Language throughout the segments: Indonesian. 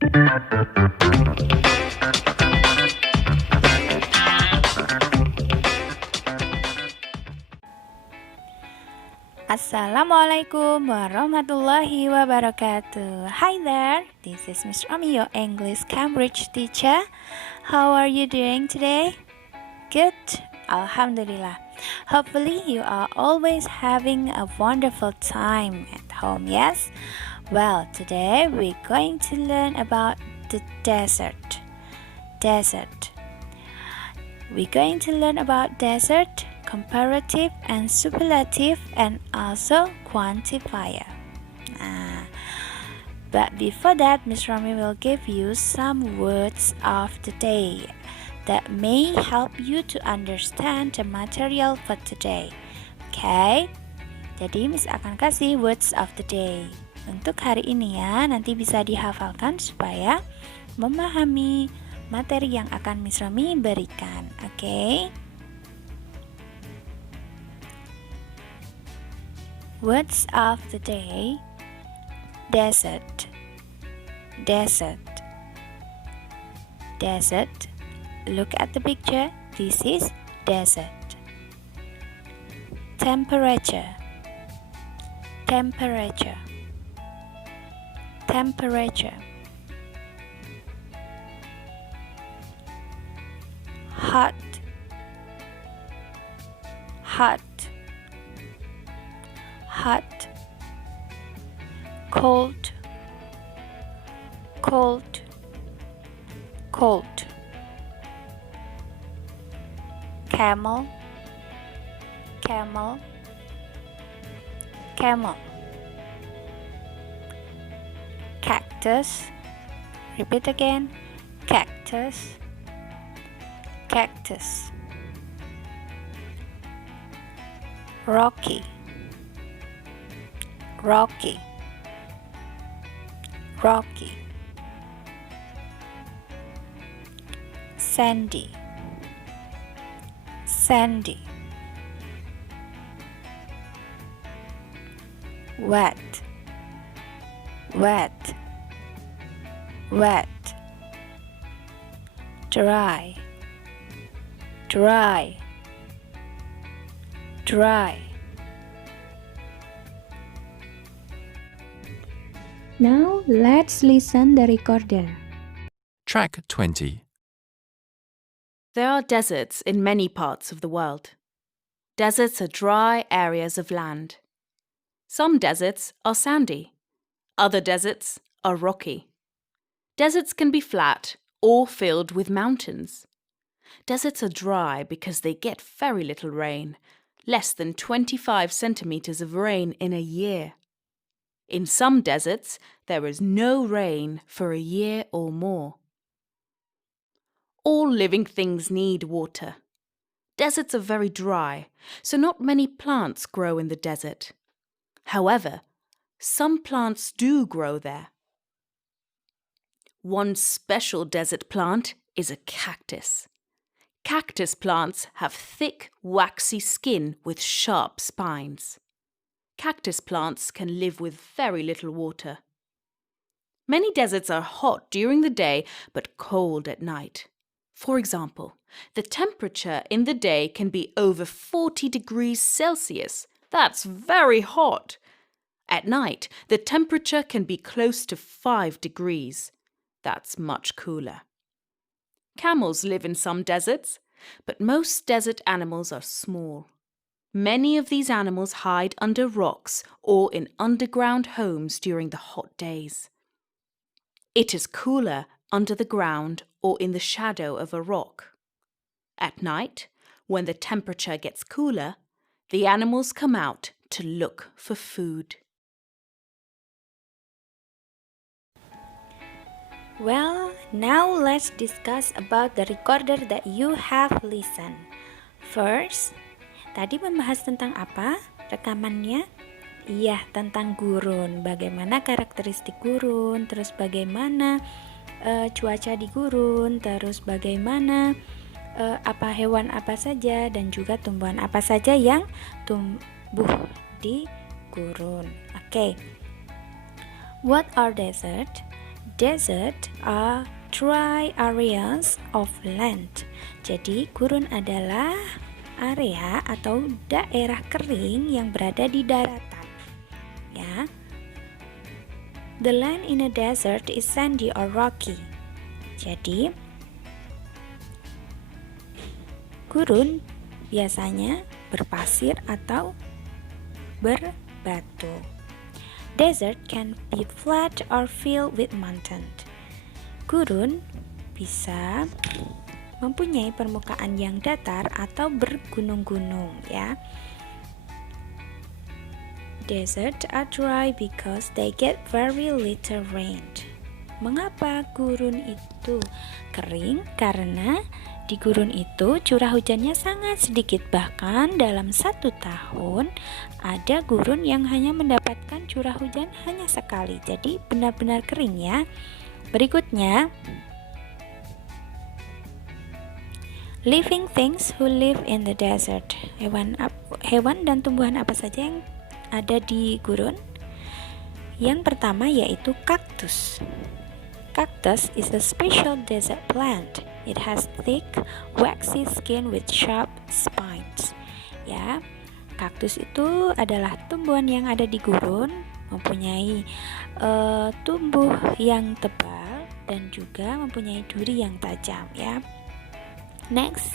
Assalamualaikum warahmatullahi wabarakatuh. Hi there, this is Miss Romi, your English Cambridge teacher. How are you doing today? Good, Alhamdulillah. Hopefully you are always having a wonderful time at home, yes? Well, today we're going to learn about the desert. We're going to learn about desert, comparative and superlative, and also quantifier. But before that, Miss Rami will give you some words of the day that may help you to understand the material for today. Okay? Jadi Miss akan kasih words of the day untuk hari ini ya. Nanti bisa dihafalkan supaya memahami materi yang akan Miss Rami berikan. Okay? Words of the day: desert. Look at the picture. This is desert. Temperature. Hot. Cold. Camel. Cactus. Repeat again. Cactus. Rocky. Sandy. Wet. Dry. Now let's listen the recorder. Track 20. There are deserts in many parts of the world. Deserts are dry areas of land. Some deserts are sandy. Other deserts are rocky. Deserts can be flat or filled with mountains. Deserts are dry because they get very little rain, less than 25 centimeters of rain in a year. In some deserts, there is no rain for a year or more. All living things need water. Deserts are very dry, so not many plants grow in the desert. However, some plants do grow there. One special desert plant is a cactus. Cactus plants have thick, waxy skin with sharp spines. Cactus plants can live with very little water. Many deserts are hot during the day but cold at night. For example, the temperature in the day can be over 40 degrees Celsius. That's very hot. At night, the temperature can be close to 5 degrees. That's much cooler. Camels live in some deserts, but most desert animals are small. Many of these animals hide under rocks or in underground homes during the hot days. It is cooler under the ground or in the shadow of a rock. At night, when the temperature gets cooler, the animals come out to look for food. Well, now let's discuss about the recorder that you have listened. First, tadi membahas tentang apa rekamannya? Iya, tentang gurun. Bagaimana karakteristik gurun, terus bagaimana cuaca di gurun, terus bagaimana apa hewan apa saja dan juga tumbuhan apa saja yang tumbuh di gurun. Okay. What are desert? Desert are dry areas of land. Jadi gurun adalah area atau daerah kering yang berada di daratan. Ya. The land in a desert is sandy or rocky. Jadi gurun biasanya berpasir atau berbatu. Desert can be flat or filled with mountain. Gurun bisa mempunyai permukaan yang datar atau bergunung-gunung, ya. Desert are dry because they get very little rain. Mengapa gurun itu kering? Karena di gurun itu curah hujannya sangat sedikit, bahkan dalam 1 tahun ada gurun yang hanya mendapatkan curah hujan hanya sekali. Jadi benar-benar kering, ya. Berikutnya, living things who live in the desert. Hewan dan tumbuhan apa saja yang ada di gurun? Yang pertama yaitu kaktus. Cactus is a special desert plant. It has thick, waxy skin with sharp spines. Ya, kaktus itu adalah tumbuhan yang ada di gurun, mempunyai tumbuh yang tebal dan juga mempunyai duri yang tajam, ya. Next,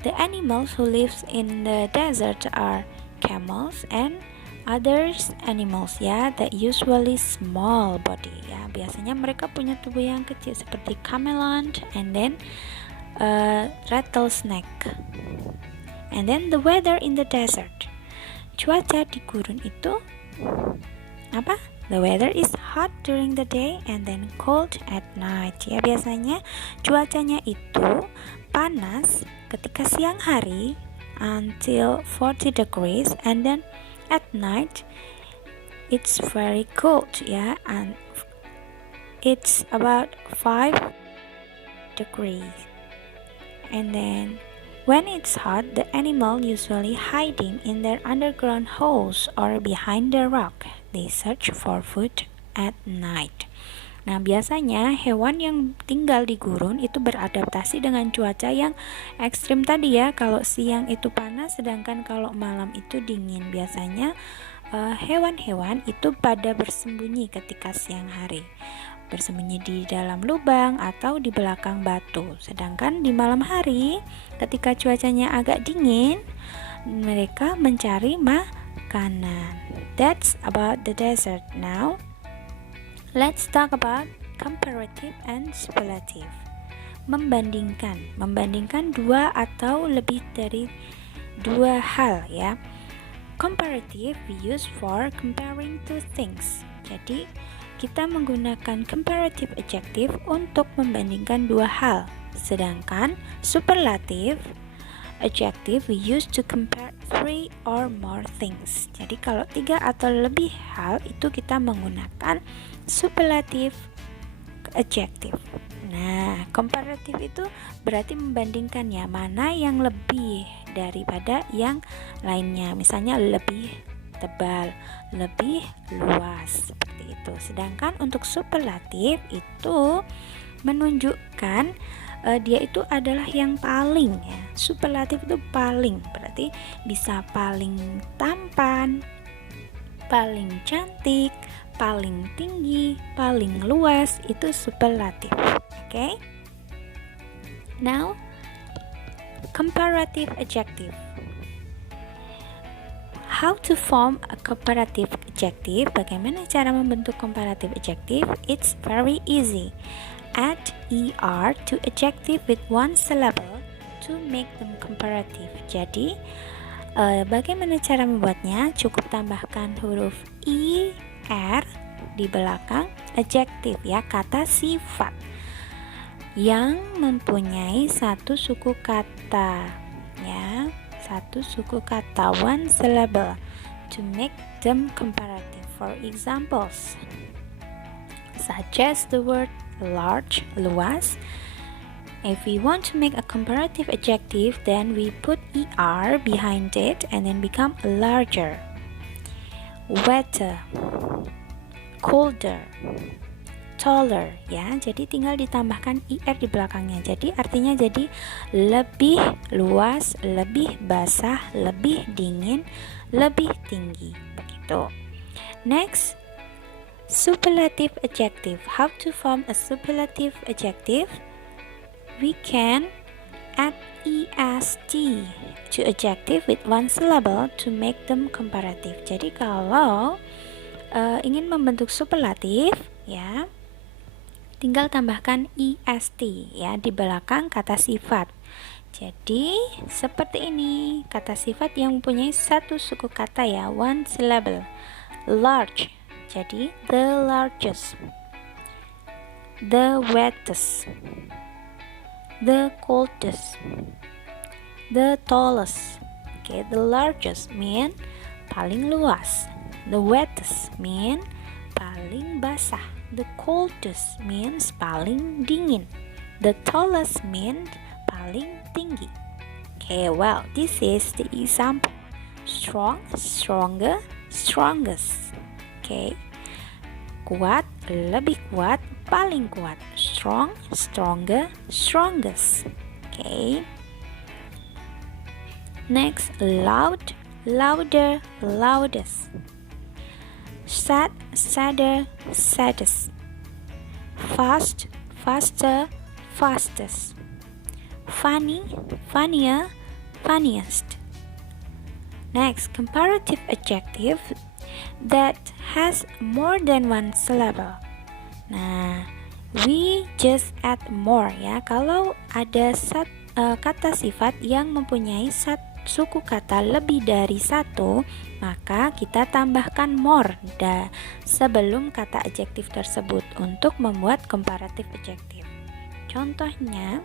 the animals who lives in the desert are camels and others animals, ya, that usually small body, ya. Biasanya mereka punya tubuh yang kecil seperti chameleon and then rattlesnake. And then the weather in the desert. Cuaca di gurun itu apa? The weather is hot during the day and then cold at night. Ya, biasanya cuacanya itu panas ketika siang hari until 40 degrees and then at night it's very cold, ya, and it's about 5 degrees. And then when it's hot, the animal usually hiding in their underground holes or behind the rock. They search for food at night. Nah, biasanya hewan yang tinggal di gurun itu beradaptasi dengan cuaca yang ekstrim tadi, ya. Kalau siang itu panas, sedangkan kalau malam itu dingin. Biasanya hewan-hewan itu pada bersembunyi ketika siang hari, bersembunyi di dalam lubang atau di belakang batu. Sedangkan di malam hari ketika cuacanya agak dingin, mereka mencari makanan. That's about the desert. Now let's talk about comparative and superlative. Membandingkan dua atau lebih dari dua hal, ya. Comparative we use for comparing two things. Jadi kita menggunakan comparative adjective untuk membandingkan dua hal. Sedangkan superlative adjective we use to compare 3 or more things. Jadi kalau 3 atau lebih hal itu kita menggunakan superlative adjective. Nah, comparative itu berarti membandingkan, ya, mana yang lebih daripada yang lainnya. Misalnya lebih tebal, lebih luas, seperti itu. Sedangkan untuk superlatif itu menunjukkan dia itu adalah yang paling, ya. Superlatif itu paling, berarti bisa paling tampan, paling cantik, paling tinggi, paling luas, itu superlatif. Okay? Now, comparative adjective. How to form a comparative adjective? Bagaimana cara membentuk comparative adjective? It's very easy. Add er to adjective with one syllable to make them comparative. Jadi, bagaimana cara membuatnya? Cukup tambahkan huruf er di belakang adjective, ya, kata sifat yang mempunyai satu suku kata, ya, satu suku kata, one syllable, to make them comparative. For examples, such as the word large, luas. If we want to make a comparative adjective, then we put er behind it and then become larger, wetter, colder, taller ya. Jadi tinggal ditambahkan ir di belakangnya. Jadi artinya jadi lebih luas, lebih basah, lebih dingin, lebih tinggi. Begitu. Next, superlative adjective. How to form a superlative adjective? We can add est to adjective with one syllable to make them comparative. Jadi kalau ingin membentuk superlatif ya, tinggal tambahkan est ya di belakang kata sifat. Jadi seperti ini, kata sifat yang mempunyai satu suku kata ya, one syllable. Large, jadi the largest, the wettest, the coldest, the tallest. Okay, the largest mean paling luas, the wettest mean paling basah, the coldest means paling dingin, the tallest mean paling tinggi. Okay, well, this is the example. Strong, stronger, strongest. Okay, kuat, lebih kuat, paling kuat. Strong, stronger, strongest. Okay. Next, loud, louder, loudest. Sad, sadder, saddest. Fast, faster, fastest. Funny, funnier, funniest. Next, comparative adjective that has more than one syllable. Nah, we just add more ya. Kalau ada kata sifat yang mempunyai suku kata lebih dari satu, maka kita tambahkan more sebelum kata adjektif tersebut untuk membuat comparative adjective. Contohnya,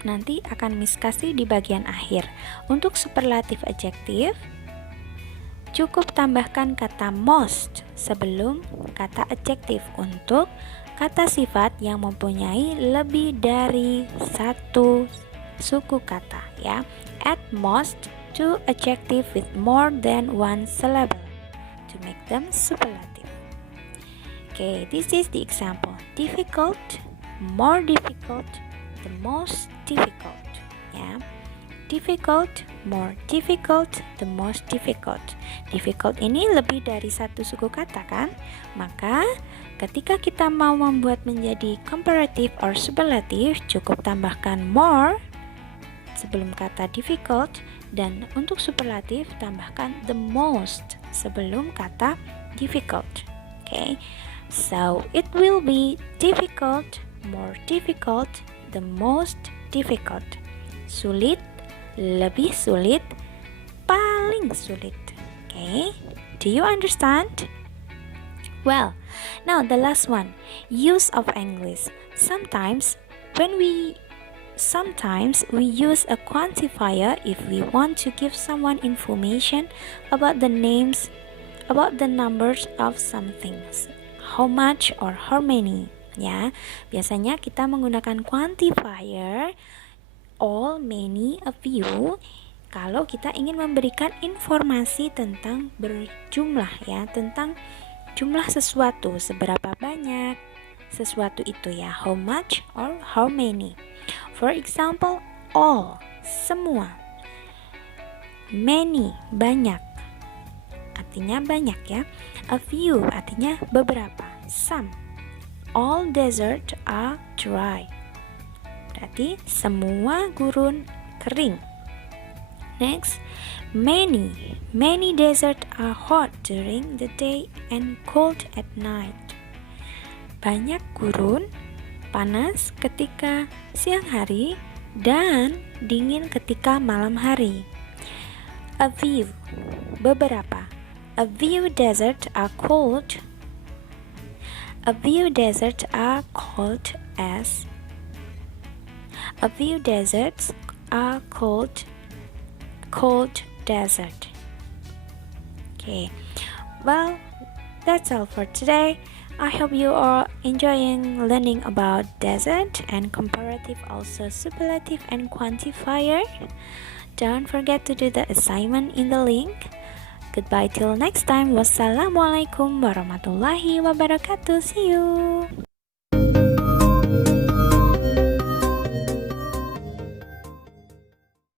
nanti akan Miss kasih di bagian akhir. Untuk superlative adjective, cukup tambahkan kata most sebelum kata adjektif untuk kata sifat yang mempunyai lebih dari satu suku kata ya. Add most to adjective with more than one syllable to make them superlative. Okay, this is the example. Difficult, more difficult, the most difficult ya. Difficult, more difficult, the most difficult. Difficult ini lebih dari satu suku kata kan? Maka ketika kita mau membuat menjadi comparative or superlative, cukup tambahkan more sebelum kata difficult, dan untuk superlatif tambahkan the most sebelum kata difficult. Okay, so it will be difficult, more difficult, the most difficult. Sulit, lebih sulit, paling sulit. Okay, do you understand? Well, now the last one, use of English. Sometimes we use a quantifier if we want to give someone information about the numbers of something. How much or how many ya. Biasanya kita menggunakan quantifier all, many, a few kalau kita ingin memberikan informasi tentang berjumlah ya, tentang jumlah sesuatu, seberapa banyak sesuatu itu ya, how much or how many. For example, all, semua. Many, banyak, artinya banyak ya. A few, artinya beberapa. Some. All desert are dry, berarti semua gurun kering. Next, many desert are hot during the day and cold at night. Banyak gurun panas ketika siang hari dan dingin ketika malam hari. A few, beberapa. A few deserts are cold. A few deserts are cold as. A few deserts are cold desert. Okay, well, that's all for today. I hope you are enjoying learning about desert and comparative, also superlative and quantifier. Don't forget to do the assignment in the link. Goodbye till next time. Wassalamualaikum warahmatullahi wabarakatuh. See you.